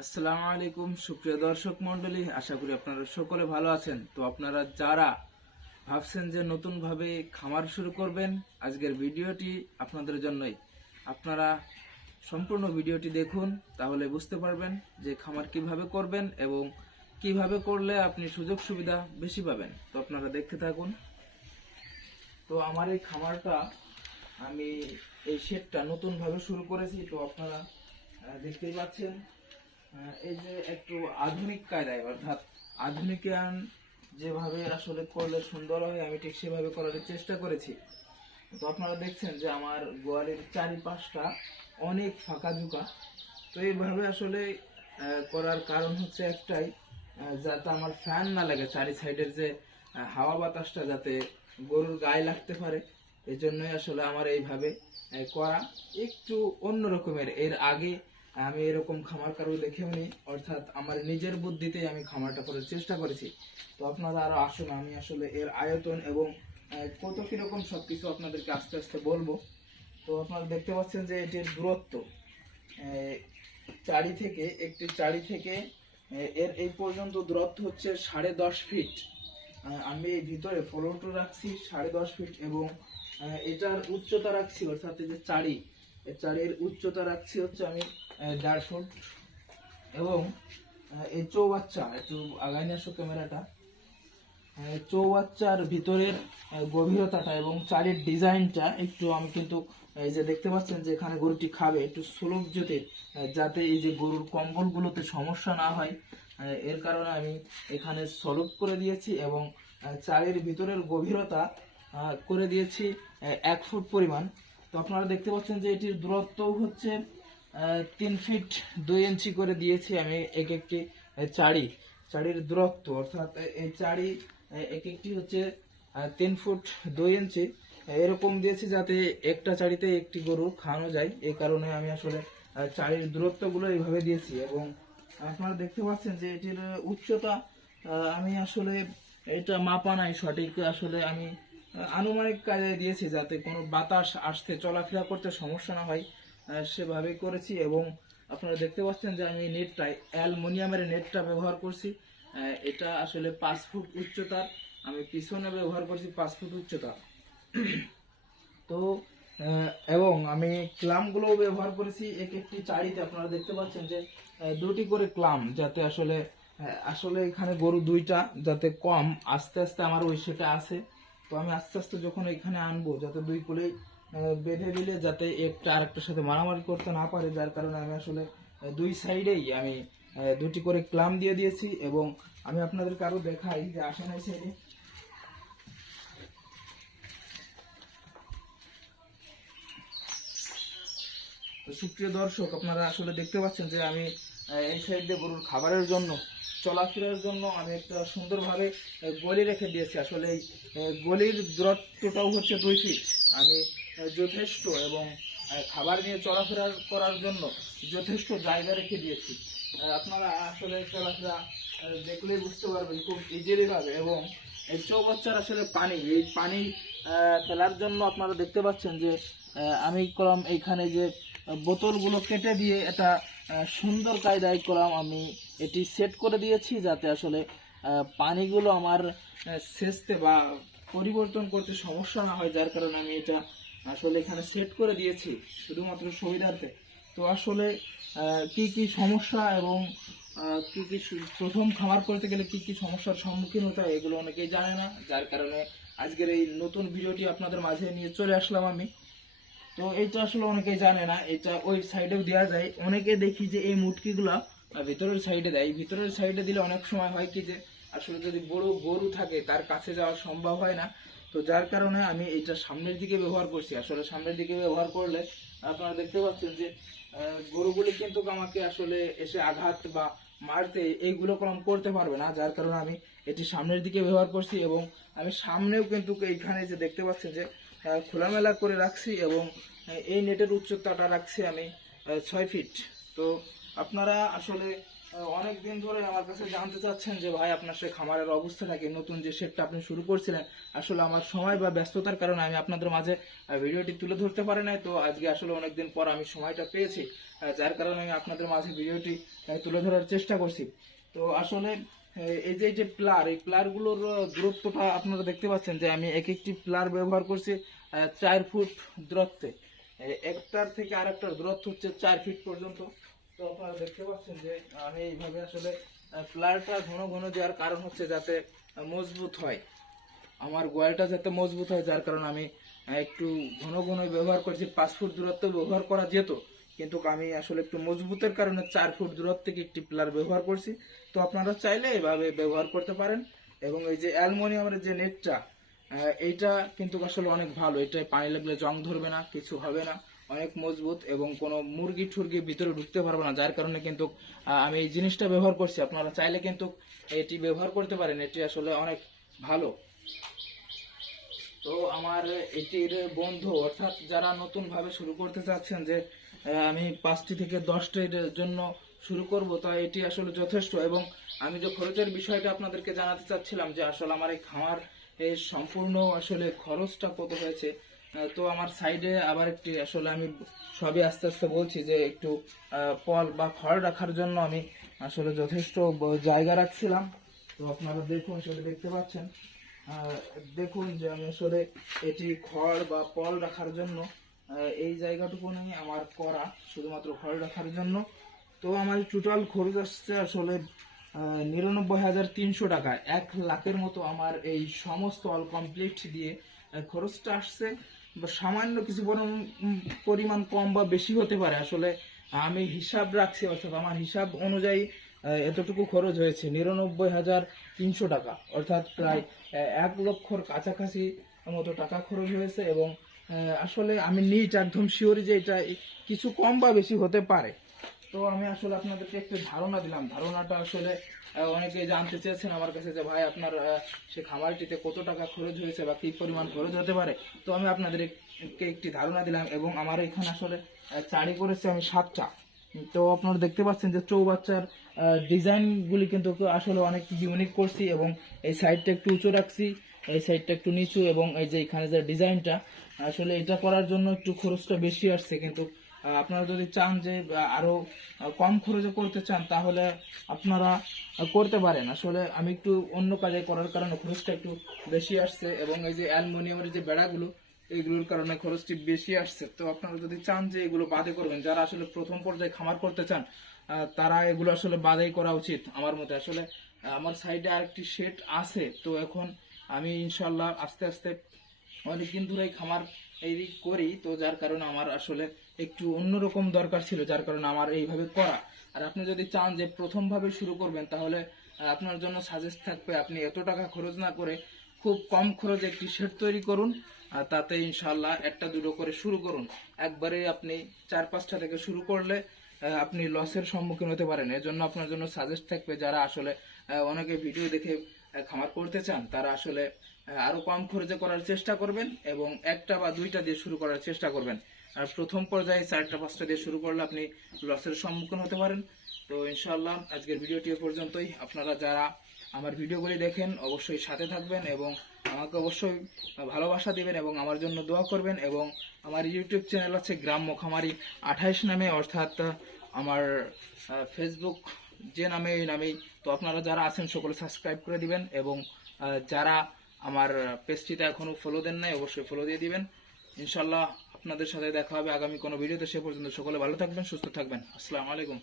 আসসালামু আলাইকুম, সুপ্রিয় দর্শক মন্ডলী আশা করি আপনারা সকলে ভালো আছেন। তো আপনারা যারা ভাবছেন যে নতুন ভাবে খামার শুরু করবেন, আজকের ভিডিওটি আপনাদের জন্যই। আপনারা সম্পূর্ণ ভিডিওটি দেখুন, তাহলে বুঝতে পারবেন যে খামার কীভাবে করবেন এবং কীভাবে করলে আপনি সুযোগ সুবিধা বেশি পাবেন। তো আপনারা দেখতে থাকুন। তো আমার এই খামারটা, আমি এই শেডটা নতুন ভাবে শুরু করেছি, তো আপনারা দেখতেই পাচ্ছেন। এই যে একটু আধুনিক কায়দায়, অর্থাৎ আধুনিকায়ন যেভাবে আসলে করলে সুন্দর হয়, আমি ঠিক সেভাবে করার চেষ্টা করেছি। তো আপনারা দেখছেন যে আমার গোয়ালের চারিপাশটা অনেক ফাঁকা ঝুঁকা। তো এইভাবে আসলে করার কারণ হচ্ছে একটাই যাতে আমার ফ্যান না লাগে, চারি সাইডের যে হাওয়া বাতাসটা যাতে গরুর গায়ে লাগতে পারে। এই জন্যই আসলে আমার এইভাবে করা একটু অন্য রকমের এর আগে আমি এরকম খামার কারও দেখেও নি অর্থাৎ আমার নিজের বুদ্ধিতে আমি খামারটা করার চেষ্টা করেছি। তো আপনারা আরও আসুন, আমি আসলে এর আয়তন এবং কত কীরকম সবকিছু আপনাদেরকে আস্তে আস্তে বলব। তো আপনারা দেখতে পাচ্ছেন যে এটির দূরত্ব চারি থেকে, একটি চারি থেকে এর এই পর্যন্ত দূরত্ব হচ্ছে সাড়ে দশ ফিট। আমি এই ভিতরে ফ্লোরটো রাখছি সাড়ে দশ ফিট এবং এটার উচ্চতা রাখছি, অর্থাৎ যে চারি চারির উচ্চতা রাখছি হচ্ছে আমি দেড় ফুট এবং এই চৌবাচ্চা, একটু আগায় নিয়ে আসো ক্যামেরাটা। চৌবাচ্চার ভিতরের গভীরতাটা এবং চারির ডিজাইনটা একটু আমি কিন্তু এই যে দেখতে পাচ্ছেন যে এখানে গরুটি খাবে, একটু সুলভ যেতে যাতে এই যে গরুর কম্বলগুলোতে সমস্যা না হয় এর কারণে আমি এখানে সলভ করে দিয়েছি এবং চারের ভিতরের গভীরতা করে দিয়েছি এক ফুট পরিমাণ। তো আপনারা দেখতে পাচ্ছেন যে এটির দূরত্ব হচ্ছে তিন ফিট দুই ইঞ্চি করে দিয়েছি আমি এক একটি চারি চারির দূরত্ব অর্থাৎ এই আহ, এক একটি হচ্ছে তিন ফুট দুই ইঞ্চি এরকম দিয়েছি যাতে একটা চারিতে একটি গরু খাওয়ানো যায়। এই কারণে আমি আসলে চারির দূরত্বগুলো এইভাবে দিয়েছি এবং আপনারা দেখতে পাচ্ছেন যে এটির উচ্চতা আমি আসলে এটা মাপা নাই সঠিক। আসলে আমি আনুমানিক কাজে দিয়েছি যাতে কোনো বাতাস আসতে চলাফেরা করতে সমস্যা না হয়। সেভাবে করেছি এবং আপনারা দেখতে পাচ্ছেন যে আমি নেটটা অ্যালমোনিয়ামের নেটটা ব্যবহার করছি। এটা আসলে পাঁচ ফুট উচ্চতার আমি পিছনে ব্যবহার করছি পাঁচ ফুট উচ্চতা। তো এবং আমি ক্লামগুলো ব্যবহার করেছি, এক একটি চারিতে আপনারা দেখতে পাচ্ছেন যে দুটি করে ক্লাম যাতে আসলে আসলে এখানে গরু দুইটা, যাতে কম আস্তে আস্তে আমার ওই সেটা আছে। তো আমি আস্তে আস্তে যখন এখানে আনব, যাতে দুই কুলেই বেঁধে দিলে যাতে একটা আরেকটার সাথে মারামারি করতে না পারে, যার কারণে আমি আসলে দুই সাইডেই আমি দুটি করে ক্লাম দিয়ে দিয়েছি এবং আমি আপনাদেরকে আরও দেখাই যে আসেন এই সাইডে। সুপ্রিয় দর্শক, আপনারা আসলে দেখতে পাচ্ছেন যে আমি এই সাইড গরুর খাবারের জন্য চলাফেরার জন্য আমি একটা সুন্দরভাবে গলি রেখে দিয়েছি। আসলে এই গলির দূরত্বটাও হচ্ছে দুই ফিট আমি যথেষ্ট এবং খাবার নিয়ে চলাফেরা করার জন্য যথেষ্ট জায়গা রেখে দিয়েছি। আপনারা আসলে চলাফেরা দেখলেই বুঝতে পারবেন খুব ইজিলি ভাবে এবং এই চৌবাচ্চার আসলে পানি। এই পানি ফেলার জন্য আপনারা দেখতে পাচ্ছেন যে আমি করলাম এইখানে যে বোতলগুলো কেটে দিয়ে এটা সুন্দর কায়দায় করলাম আমি এটি সেট করে দিয়েছি যাতে আসলে পানিগুলো আমার সেচতে বা পরিবর্তন করতে সমস্যা না হয়, যার কারণে আমি এটা আসলে এখানে সেট করে দিয়েছি শুধুমাত্র সুবিধার্থে। তো আসলে কি কি সমস্যা এবং কি কি প্রথম খামার করতে গেলে কি কি সমস্যার সম্মুখীন হতে হয় এগুলো অনেকেই জানে না, যার কারণে আজকের এই নতুন ভিডিওটি আপনাদের মাঝে নিয়ে চলে আসলাম আমি। তো এটা আসলে অনেকেই জানে না, এটা ওই সাইডেও দেওয়া যায়। অনেকে দেখি যে এই মুটকিগুলা ভিতরের সাইডে দেয়। ভিতরের সাইডে দিলে অনেক সময় হয় কি যে, আসলে যদি বড় গরু থাকে, তার কাছে যাওয়া সম্ভব হয় না। তো যার কারণে আমি এটা সামনের দিকে ব্যবহার করছি। আসলে সামনের দিকে ব্যবহার করলে আপনারা দেখতে পাচ্ছেন যে গরুগুলি কিন্তু আমাকে আসলে এসে আঘাত বা মারতে এইগুলো কলম করতে পারবে না। যার কারণে আমি এটি সামনের দিকে ব্যবহার করছি এবং আমি সামনেও কিন্তু এইখানে যে দেখতে পাচ্ছেন যে খোলামেলা করে রাখছি এবং এই নেটের উচ্চতাটা রাখছি আমি ছয় ফিট তো আপনারা আসলে অনেক দিন ধরে আমার কাছে জানতে চাচ্ছেন যে ভাই আপনার সেই খামারের অবস্থাটা কি, নতুন যে শেডটা আপনি শুরু করছিলেন, আসলে আমার সময় বা ব্যস্ততার কারণে আমি আপনাদের মাঝে ভিডিওটি তুলে ধরতে পারি নাই। তো আজকে আসলে অনেকদিন পর আমি সময়টা পেয়েছি যার কারণে আমি আপনাদের মাঝে ভিডিওটি তুলে ধরার চেষ্টা করছি। তো আসলে এই যে এই যে প্লার এই প্লারগুলোর দূরত্বটা আপনারা দেখতে পাচ্ছেন যে আমি এক একটি প্লার ব্যবহার করছি চার ফুট দূরত্বে। একটার থেকে আরেকটার দূরত্ব হচ্ছে চার ফিট পর্যন্ত। তো আপনারা দেখতে পাচ্ছেন যে, আমি এইভাবে আসলে প্লারটা ঘন ঘন দেওয়ার কারণ হচ্ছে যাতে মজবুত হয়। আমার গোয়ালটা যাতে মজবুত হয়, যার কারণে আমি একটু ঘন ঘন ব্যবহার করছি, পাঁচ ফুট দূরত্ব ব্যবহার করা যেত। কিন্তু আমি আসলে একটু মজবুতের কারণে চার ফুট দূরত্ব থেকে একটি প্লার ব্যবহার করছি। তো আপনারা চাইলে এভাবে ব্যবহার করতে পারেন। এবং এই যে অ্যালুমিনিয়ামের যে নেটটা এইটা কিন্তু আসলে অনেক ভালো। এটায় পানি লাগলে জং ধরবে না, কিছু হবে না। অনেক মজবুত এবং কোনো মুরগি ঠুরগি ভিতরে ঢুকতে পারবে না, যার কারণে কিন্তু আমি এই জিনিসটা ব্যবহার করছি। আপনারা চাইলে কিন্তু এটি ব্যবহার করতে পারেন। এটি আসলে অনেক ভালো। তো আমার এটির বন্ধু, অর্থাৎ যারা নতুন ভাবে শুরু করতে চাচ্ছেন যে আমি পাঁচটি থেকে দশটির জন্য শুরু করব, তা এটি আসলে যথেষ্ট। এবং আমি যে খরচের বিষয়টা আপনাদেরকে জানাতে চাচ্ছিলাম যে আসলে আমার এই খামার এই সম্পূর্ণ আসলে খরচটা কত হয়েছে? তো আমার সাইডে আবার একটি আসলে আমি সবই আস্তে আস্তে বলছি যে একটু পল বা খড় রাখার জন্য আমি আসলে যথেষ্ট জায়গা রাখছিলাম। তো আপনারা দেখুন সেটা দেখতে পাচ্ছেন। দেখুন যে আমি আসলে এটি খড় বা পল রাখার জন্য এই জায়গাটুকু নিয়ে আমার করা, শুধুমাত্র খড় রাখার জন্য। তো আমার টোটাল খরচ আসছে আসলে নিরানব্বই হাজার তিনশো টাকা। এক লাখের মতো আমার এই সমস্ত অল কমপ্লিট দিয়ে খরচটা আসছে। সামান্য কিছু পরিমাণ কম বা বেশি হতে পারে। আসলে আমি হিসাব রাখছি, অর্থাৎ আমার হিসাব অনুযায়ী এতটুকু খরচ হয়েছে, নিরানব্বই হাজার তিনশো টাকা। অর্থাৎ প্রায় এক লক্ষর কাছাকাছি মতো টাকা খরচ হয়েছে এবং আসলে আমি নিট একদম শিওর যে এটা কিছু কম বা বেশি হতে পারে। তো আমি আসলে আপনাদেরকে একটু ধারণা দিলাম। ধারণাটা আসলে অনেকে জানতে চেয়েছেন আমার কাছে যে, ভাই, আপনার সে খামারটিতে কত টাকা খরচ হয়েছে বা কি পরিমাণ খরচ হতে পারে? তো আমি আপনাদেরকে একটি ধারণা দিলাম এবং আমার এখানে আসলে চারি করেছে আমি সাতটা। তো আপনারা দেখতে পাচ্ছেন যে, চৌবাচ্চার ডিজাইনগুলি কিন্তু আসলে অনেক ইউনিক করছি এবং এই সাইডটা একটু উঁচু রাখছি, এই সাইডটা একটু নিচু এবং এই যে এখানে যে ডিজাইনটা, আসলে এটা করার জন্য একটু খরচটা বেশি আসছে। কিন্তু আপনারা যদি চান যে আরও কম খরচে করতে চান, তাহলে আপনারা করতে পারেন। আসলে আমি একটু অন্য কাজে করার কারণে খরচটা একটু বেশি আসছে এবং এই যে অ্যালুমিনিয়ামের যে বেড়াগুলো, এইগুলোর কারণে খরচটি বেশি আসছে। তো আপনারা যদি চান যে এগুলো বাদে করবেন, যারা আসলে প্রথম পর্যায়ে খামার করতে চান তারা এগুলো আসলে বাদেই করা উচিত আমার মতে। আসলে আমার সাইডে আরেকটি শেড আছে, তো এখন আমি ইনশাল্লাহ আস্তে আস্তে অনেকদিন ধরেই খামার এই করি, তো যার কারণে আমার আসলে একটু অন্যরকম দরকার ছিল, যার কারণে আমার এইভাবে করা। আর আপনি যদি চান যে প্রথম ভাবে শুরু করবেন, তাহলে আপনার জন্য সাজেস্ট থাকবে আপনি এত টাকা খরচ না করে খুব কম খরচে একটি সেট তৈরি করুন, আর তাতে ইনশাল্লাহ একটা দুটো করে শুরু করুন। একবারে আপনি চার পাঁচটা থেকে শুরু করলে আপনি লসের সম্মুখীন হতে পারেন। এজন্য আপনার জন্য সাজেস্ট থাকবে, যারা আসলে অনেকে ভিডিও দেখে খামার করতে চান, তারা আসলে আহ, আরও কম খরচে করার চেষ্টা করবেন এবং একটা বা দুইটা দিয়ে শুরু করার চেষ্টা করবেন। আর প্রথম পর্যায়ে চারটা পাঁচটা দিয়ে শুরু করলে আপনি লসের সম্মুখীন হতে পারেন। তো ইনশাল্লাহ আজকের ভিডিওটি পর্যন্তই। আপনারা যারা আমার ভিডিওগুলি দেখেন অবশ্যই সাথে থাকবেন এবং আমাকে অবশ্যই ভালোবাসা দিবেন এবং আমার জন্য দোয়া করবেন এবং আমার ইউটিউব চ্যানেল আছে গ্রাম খামারি আঠাইশ নামে অর্থাৎ আমার ফেসবুক যে নামে এই নামেই। তো আপনারা যারা আছেন সকলে সাবস্ক্রাইব করে দিবেন এবং যারা আমার পেজটিতে এখনও ফলো দেন নাই, অবশ্যই ফলো দিয়ে দিবেন। ইনশাল্লাহ আপনাদের সাথে দেখা হবে আগামী কোনো ভিডিওতে, সে পর্যন্ত সকলে ভালো থাকবেন, সুস্থ থাকবেন। আসসালামু আলাইকুম।